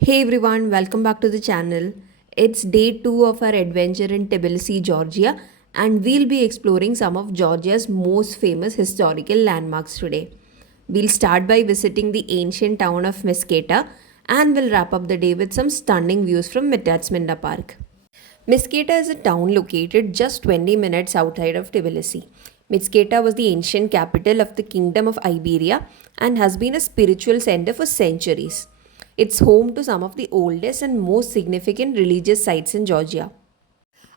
Hey everyone, welcome back to the channel. It's day 2 of our adventure in Tbilisi, Georgia, and we'll be exploring some of Georgia's most famous historical landmarks today. We'll start by visiting the ancient town of Misketa and we'll wrap up the day with some stunning views from Mitatsminda Park. Misketa is a town located just 20 minutes outside of Tbilisi. Misketa was the ancient capital of the Kingdom of Iberia and has been a spiritual center for centuries. It's home to some of the oldest and most significant religious sites in Georgia.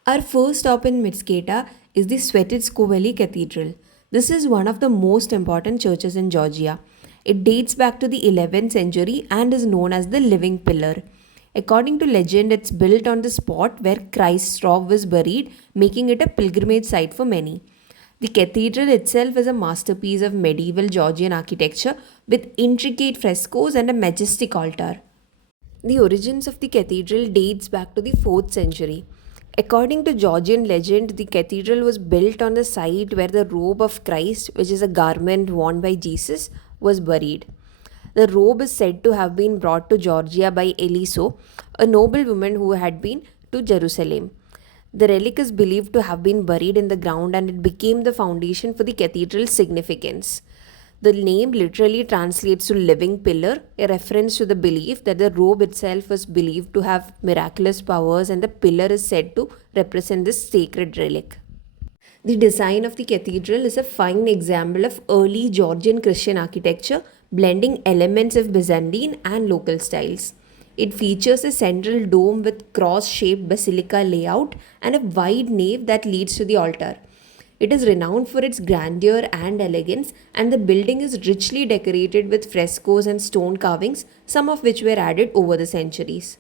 Our first stop in Mitsketa is the Svetitskhoveli Cathedral. This is one of the most important churches in Georgia. It dates back to the 11th century and is known as the Living Pillar. According to legend, it's built on the spot where Christ's robe was buried, making it a pilgrimage site for many. The cathedral itself is a masterpiece of medieval Georgian architecture with intricate frescoes and a majestic altar. The origins of the cathedral dates back to the 4th century. According to Georgian legend, the cathedral was built on the site where the robe of Christ, which is a garment worn by Jesus, was buried. The robe is said to have been brought to Georgia by Eliso, a noblewoman who had been to Jerusalem. The relic is believed to have been buried in the ground and it became the foundation for the cathedral's significance. The name literally translates to living pillar, a reference to the belief that the robe itself was believed to have miraculous powers and the pillar is said to represent this sacred relic. The design of the cathedral is a fine example of early Georgian Christian architecture, blending elements of Byzantine and local styles. It features a central dome with cross shaped basilica layout and a wide nave that leads to the altar. It is renowned for its grandeur and elegance, and the building is richly decorated with frescoes and stone carvings, some of which were added over the centuries.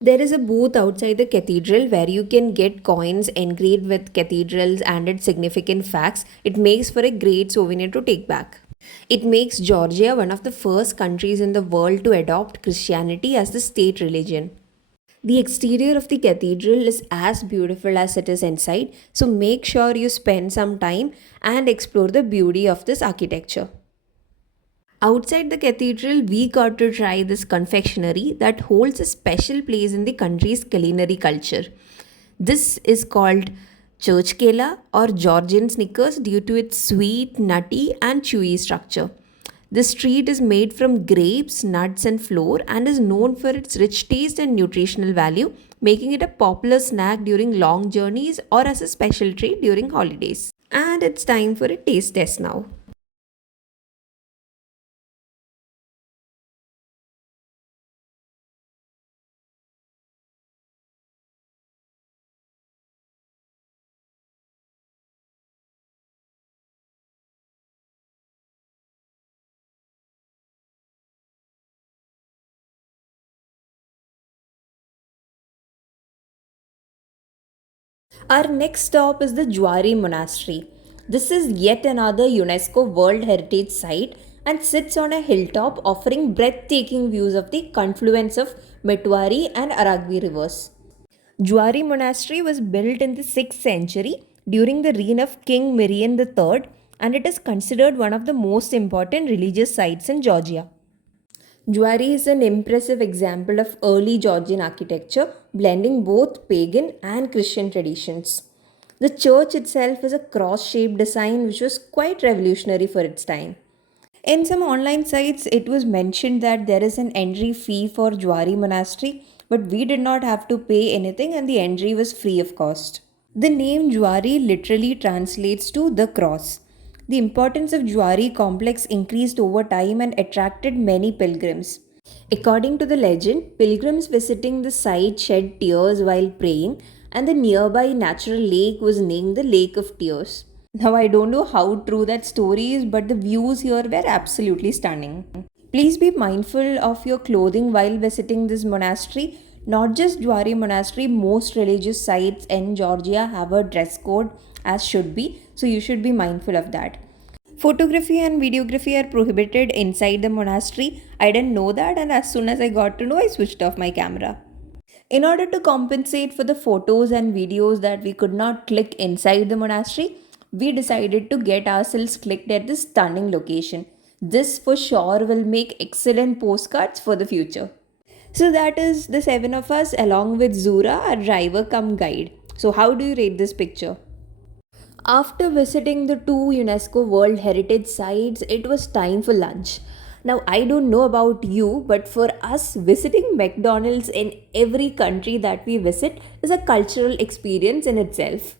There is a booth outside the cathedral where you can get coins engraved with cathedrals and its significant facts. It makes for a great souvenir to take back. It makes Georgia one of the first countries in the world to adopt Christianity as the state religion. The exterior of the cathedral is as beautiful as it is inside, so make sure you spend some time and explore the beauty of this architecture. Outside the cathedral, we got to try this confectionery that holds a special place in the country's culinary culture. This is called Churchkela or Georgian Snickers due to its sweet, nutty, and chewy structure. This treat is made from grapes, nuts, and flour and is known for its rich taste and nutritional value, making it a popular snack during long journeys or as a special treat during holidays. And it's time for a taste test now. Our next stop is the Juari Monastery. This is yet another UNESCO World Heritage Site and sits on a hilltop offering breathtaking views of the confluence of Metuari and Aragvi rivers. Juari Monastery was built in the 6th century during the reign of King Mirian III and it is considered one of the most important religious sites in Georgia. Juari is an impressive example of early Georgian architecture, blending both pagan and Christian traditions. The church itself is a cross shaped design which was quite revolutionary for its time. In some online sites, it was mentioned that there is an entry fee for Juari Monastery, but we did not have to pay anything and the entry was free of cost. The name Juari literally translates to the cross. The importance of Juari complex increased over time and attracted many pilgrims. According to the legend, pilgrims visiting the site shed tears while praying, and the nearby natural lake was named the Lake of Tears. Now, I don't know how true that story is, but the views here were absolutely stunning. Please be mindful of your clothing while visiting this monastery. Not just Juari Monastery, most religious sites in Georgia have a dress code as should be, so you should be mindful of that. Photography and videography are prohibited inside the monastery. I didn't know that, and as soon as I got to know, I switched off my camera. In order to compensate for the photos and videos that we could not click inside the monastery, we decided to get ourselves clicked at this stunning location. This for sure will make excellent postcards for the future. So that is the seven of us along with Zura, our driver cum guide. So how do you rate this picture? After visiting the two UNESCO World Heritage Sites, it was time for lunch. Now, I don't know about you, but for us, visiting McDonald's in every country that we visit is a cultural experience in itself.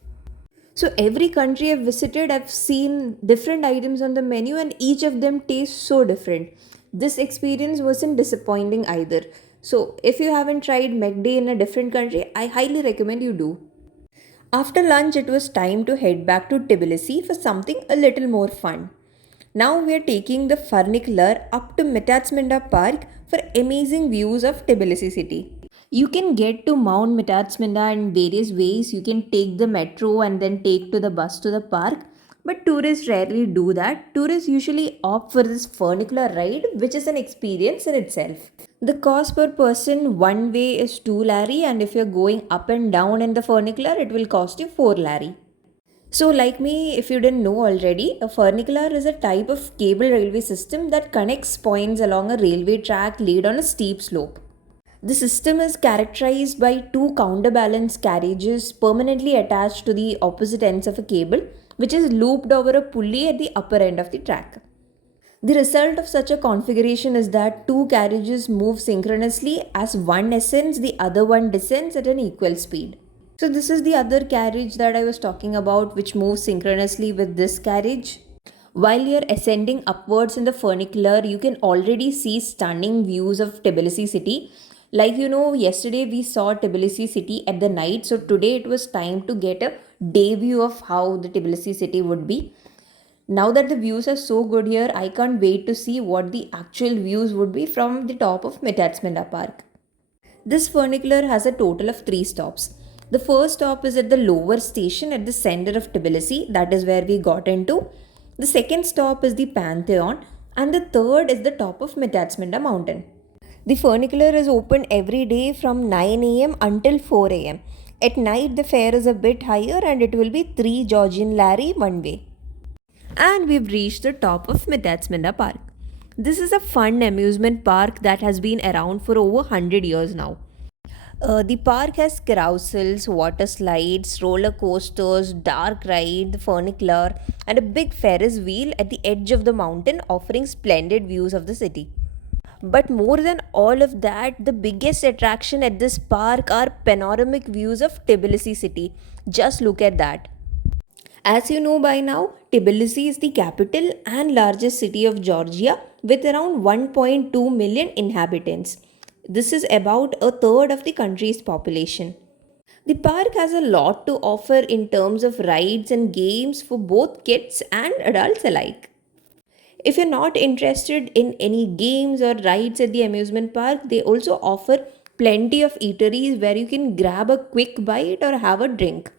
So, every country I've visited, I've seen different items on the menu, and each of them tastes so different. This experience wasn't disappointing either. So, if you haven't tried McD in a different country, I highly recommend you do. After lunch, it was time to head back to Tbilisi for something a little more fun. Now we are taking the funicular up to Metatsminda Park for amazing views of Tbilisi city. You can get to Mount Metatsminda in various ways. You can take the metro and then take to the bus to the park. But tourists rarely do that. Tourists usually opt for this funicular ride, which is an experience in itself. The cost per person one way is 2 lari, and if you're going up and down in the funicular, it will cost you 4 lari. So, like me, if you didn't know already, a funicular is a type of cable railway system that connects points along a railway track laid on a steep slope. The system is characterized by two counterbalance carriages permanently attached to the opposite ends of a cable, which is looped over a pulley at the upper end of the track. The result of such a configuration is that two carriages move synchronously as one ascends, the other one descends at an equal speed. So, this is the other carriage that I was talking about, which moves synchronously with this carriage. While you're ascending upwards in the funicular, you can already see stunning views of Tbilisi city. Like yesterday we saw Tbilisi city at the night, so today it was time to get a day view of how the Tbilisi city would be. Now that the views are so good here, I can't wait to see what the actual views would be from the top of Metatsminda Park. This funicular has a total of 3 stops. The first stop is at the lower station at the center of Tbilisi, that is where we got into. The second stop is the Pantheon, and the third is the top of Metatsminda mountain. The funicular is open every day from 9 a.m. until 4 a.m. At night, the fare is a bit higher and it will be 3 Georgian lari one way. And we've reached the top of Metatsminda Park. This is a fun amusement park that has been around for over 100 years now. The park has carousels, water slides, roller coasters, dark ride, funicular, and a big Ferris wheel at the edge of the mountain offering splendid views of the city. But more than all of that, the biggest attraction at this park are panoramic views of Tbilisi city. Just look at that. As you know by now, Tbilisi is the capital and largest city of Georgia with around 1.2 million inhabitants. This is about a third of the country's population. The park has a lot to offer in terms of rides and games for both kids and adults alike. If you're not interested in any games or rides at the amusement park, they also offer plenty of eateries where you can grab a quick bite or have a drink.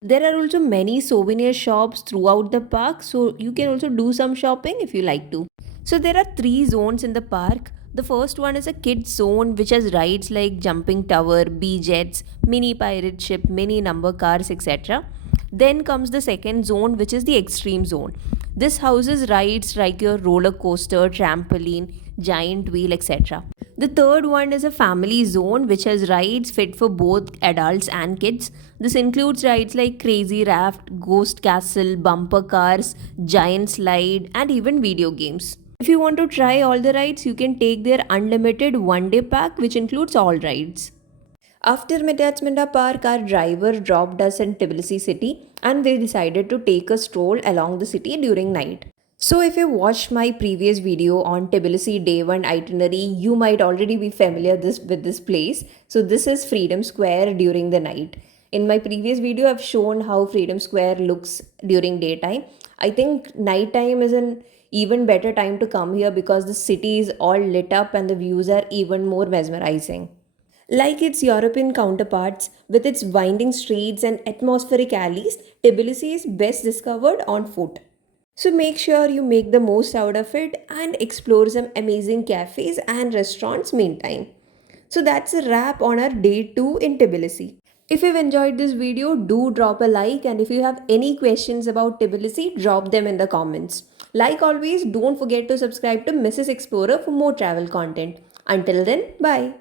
There are also many souvenir shops throughout the park, so you can also do some shopping if you like to. So, there are 3 zones in the park. The first one is a kids zone, which has rides like jumping tower, bee jets, mini pirate ship, mini number cars, etc. Then comes the second zone, which is the extreme zone. This houses rides like your roller coaster, trampoline, giant wheel, etc. The third one is a family zone which has rides fit for both adults and kids. This includes rides like Crazy Raft, Ghost Castle, bumper cars, giant slide, and even video games. If you want to try all the rides, you can take their unlimited one-day pack which includes all rides. After Metatsminda Park, our driver dropped us in Tbilisi city and we decided to take a stroll along the city during night. So if you watched my previous video on Tbilisi Day 1 itinerary, you might already be familiar with this place. So this is Freedom Square during the night. In my previous video, I've shown how Freedom Square looks during daytime. I think nighttime is an even better time to come here because the city is all lit up and the views are even more mesmerizing. Like its European counterparts, with its winding streets and atmospheric alleys, Tbilisi is best discovered on foot. So make sure you make the most out of it and explore some amazing cafes and restaurants meantime. So that's a wrap on our day 2 in Tbilisi. If you've enjoyed this video, do drop a like, and if you have any questions about Tbilisi, drop them in the comments. Like always, don't forget to subscribe to Mrs. Explorer for more travel content. Until then, bye.